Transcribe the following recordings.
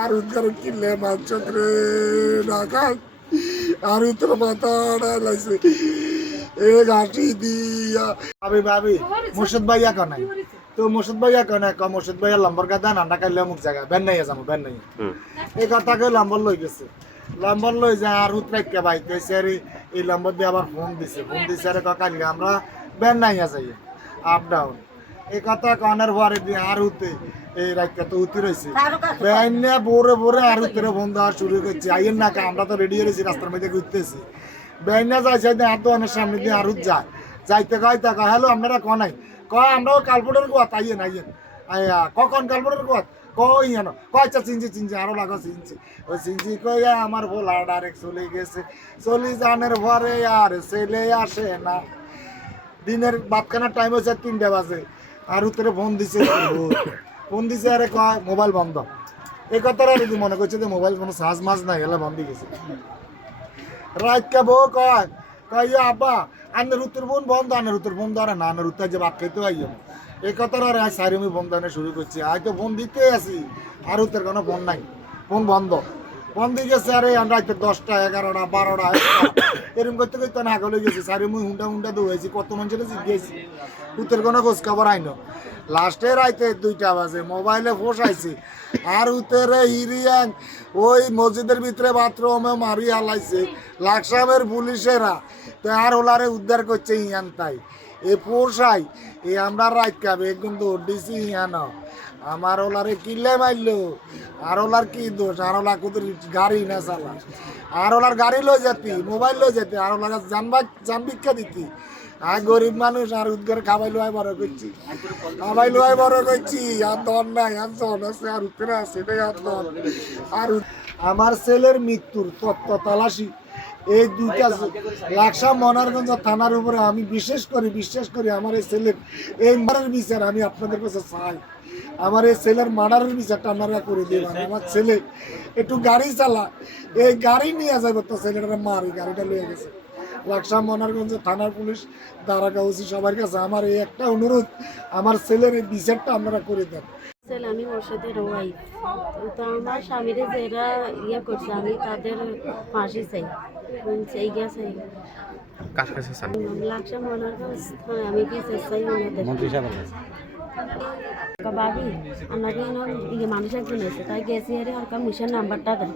আর উদ্গার কিনলে মানচন্দ্রে ঢাকায় আর উত্তর মাথা লাগছে এ ঘাটি দিয়া ভাবি ভাবি মুর্শিদ ভাইয়া কনাই তো মুর্শিদ ভাইয়া কনাই ক মুর্শিদ ভাইয়া লম্বর গাদা নান্ডা কাইলে মুখ জায়গা বেন নাই যাবো বেন নাই এই কথাকে লম্বর লই গেছে লম্বর লই যা আর উত্তরাইকে ভাই কইছে আর এই লম্বর দিয়ে আবার ফোন দিছে আরে কালকে আমরা বেন নাই যাই আপ ডাউন এই কথা কনের পরে দিয়ে আর উঠতে এই রাইকা তো উঠতে রয়েছে বেনে বোরে বোরে আর উত্তরে ফোন দেওয়া শুরু করছে আইয়ের না আমরা তো রেডি হয়েছি রাস্তার মধ্যে ঘুরতেছি বেনে যাইছে আর দোকানের সামনে দিয়ে আর যায় যাইতে কয় তা হ্যালো আপনারা কনাই কয় আমরাও কালপোটের গোয়াত আইয়েন আইয়েন আয়া কখন কালপোটের গোয়াত কই জানো কয়টা চিনছি আরো লাগো চিনছি ওই চিনছি কইয়া আমার ভোলা ডাইরেক্ট চলে গেছে চলি জানের পরে আর ছেলে আসে না দিনের বাতখানার টাইম হচ্ছে 3টা বাজে আর উত্তরে ফোন দিছে আরে কয় মোবাইল বন্ধ এই কথাটা যদি মনে করছে যে মোবাইল কোনো চার্জ মাছ নাই এলা বন্ধ গেছে রাতকে বউ কয় আব্বা আনের উত্তর বোন বন্ধ আনের উত্তর বন্ধ আরে না আনের উত্তর যে ভাত খেতে আইয় এই কথাটা আর সারি আমি ফোন দানে শুরু করছি আয় তো ফোন দিতে আছি আর উত্তর কোনো ফোন নাই ফোন বন্ধ দিয়ে গেছে আরে আমরা রাতে 10টা 11টা 12টা এরকম করতে করতে না আগলে গেছি সারি মুই হুন্ডা দৌড়াইছি কত মানুষের জিজ্ঞেছি উত্তর কোনো খোঁজ খবর আইনো লাস্টে রাইতে 2টা বাজে মোবাইলে ফোসাইছি আর উত্তরে হিরিয়ান ওই মসজিদের ভিতরে বাথরুমে মারি হালাইছে লাকসামের পুলিশেরা তো আর ওলারে উদ্ধার করছে ইয়ান তাই এ পোষাই এই আমরা রাত খাবে একদম দৌড় দিছি ইয়ান আমার ওলারে কিনলে মারলো আর ওলার কি দোষ আর ওলা কুতুর গাড়ি না চালা আর ওলার গাড়ি লই যেতি মোবাইল লই যেতে আর ওলার জান ভিক্ষা দিতি আর গরিব মানুষ আর উদ্গার খাবাই লোয়াই বড় করছি আর দর নাই আর জন আছে আর উত্তরে আছে এটাই আর দর আর আমার ছেলের মৃত্যুর তত্ত্ব তালাশি এই 2টা লাকসাম মনারগঞ্জ থানার উপরে আমি বিশ্বাস করি আমার এই ছেলের এই মারার বিচার আমি আপনাদের কাছে চাই আমার এই ছেলের মার্ডারের বিচারটা আপনারা করে দেবেন আমার ছেলে একটু গাড়ি চালা এই গাড়ি নিয়ে যাবে তো ছেলেটা মারি গাড়িটা নিয়ে গেছে লাকসাম মনারগঞ্জ থানার পুলিশ দারাগা ওসি সবার কাছে আমার এই একটা অনুরোধ আমার ছেলের এই বিচারটা আপনারা করে দেন আমি ওর সাথে রোয়াই তো আমার স্বামীরে যারা করছে আমি তাদের ফাঁসি চাই চাই কার কাছে চান লাকসাম মনারগঞ্জ আমি বিচার চাই ওনাদের বাবি আপনাকে মানুষ একজন আছে তাই গেছি আরে হরকার মিশন নাম্বারটা দেন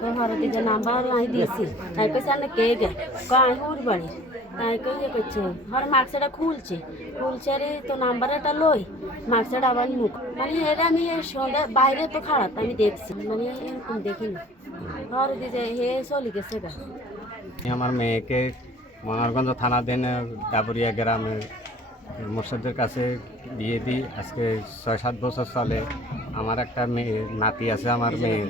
তো হরদিকে নাম্বার আমি দিয়েছি তাই কেছে আপনি কে গে কয় হুর বাড়ি তাই কে ইয়ে করছে হর মার্কসটা খুলছে আরে তো নাম্বার এটা লই মার্কসটা আবার মুখ মানে এটা আমি সন্ধ্যা বাইরে তো খারাপ আমি দেখছি মানে এরকম দেখিনি হরদিকে হে চলে গেছে গা আমার মেয়েকে মনারগঞ্জ থানা দেন ডাবরিয়া গ্রামে মোর্শেদের কাছে দিয়ে দিই আজকে 6-7 বছর চলে আমার একটা মেয়ে নাতি আছে আমার মেয়ে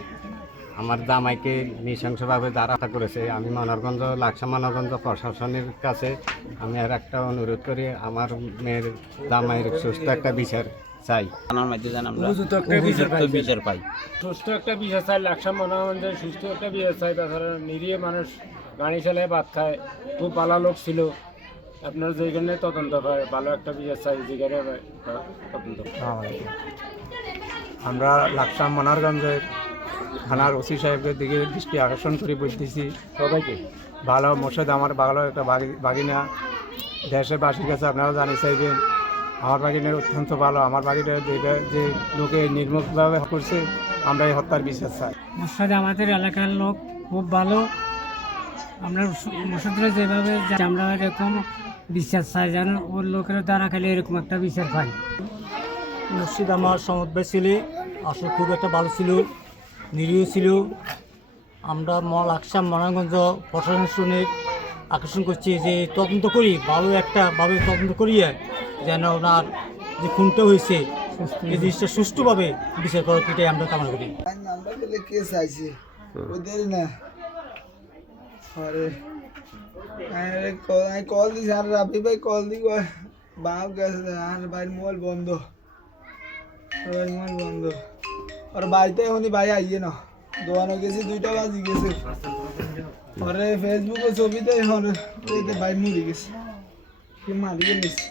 আমার জামাইকে নৃশংসভাবে যারা করেছে আমি লাকসাম মনারগঞ্জ প্রশাসনের কাছে আমি আর একটা অনুরোধ করি আমার মেয়ের জামাইয়ের সুস্থ একটা বিচার চাই আমার মাধ্যমে আমরা বিচার পাই সুস্থ একটা বিচার চাই লাকসাম মনারগঞ্জের সুস্থ একটা বিচার চাই তাছাড়া নিরীহ মানুষ গাড়ি চালায় ভাত খায় খুব ভালো লোক ছিল আপনার যেখানে তদন্ত হয় ভালো একটা বিচার চাই যেখানে তদন্ত আমরা লাকসাম মনারগঞ্জের থানার ওসি সাহেবের দিকে দৃষ্টি আকর্ষণ করে বলতেছি সবাইকে ভালো মোর্শেদ আমার ভালো একটা বাগিনা দেশবাসীর কাছে আপনারা জানিয়ে চাইবেন আমার বাগিনের অত্যন্ত ভালো আমার বাগিনা যে লোকে নির্মমভাবে করছে আমরা এই হত্যার বিচার চাই মোর্শেদ আমাদের এলাকার লোক খুব ভালো আমরা মোর্শেদরা যেভাবে আমরা এরকম বিশ্বাস চাই যেন ওর লোকের দ্বারা খালি এরকম একটা বিচার পাই মুর্শিদ আমার সমদ্ভাই ছেলে আসলে খুব একটা ভালো ছিল নিরীহ ছিল আমরা লাকসাম মনারগঞ্জ প্রশাসনের আকর্ষণ করছি যে তদন্ত করি ভালো ভাবে তদন্ত করিয়ে যেন ওনার যে খুনটা হয়েছে এই জিনিসটা সুষ্ঠুভাবে বিচার করার এটাই আমরা কামনা করি কল দিছি আর রাবি ভাই কল দি বাপ গেছে আর ভাই মোবাইল বন্ধ আর বাড়িতে এখনই ভাই আইয়ে না দোকানে গেছি 2টা বাজি গেছে পরে ফেসবুকে ছবিতে এখন ভাই মরে গেছে কে মারি গেছে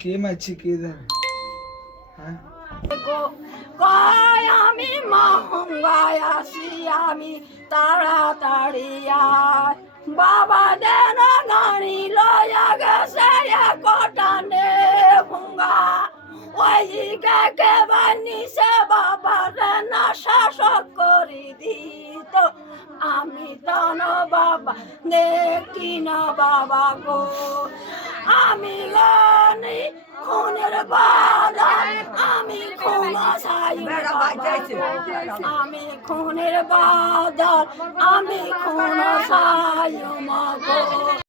কে মারছি কে জানে হ্যাঁ আমি মা আসি আমি তাড়াতাড়ি আয় বাবা দেন গাড়ি লয়া গেছে কটানে ভুঙ্গা ওই কে বানিছে বাবা না শাসক করি দিত আমি তন বাবা দেখি না বাবা গো আমি গানি খুনের বাদল আমি খুন ছাই আমি খুনের বাদল আমি খুন ছাই মা গো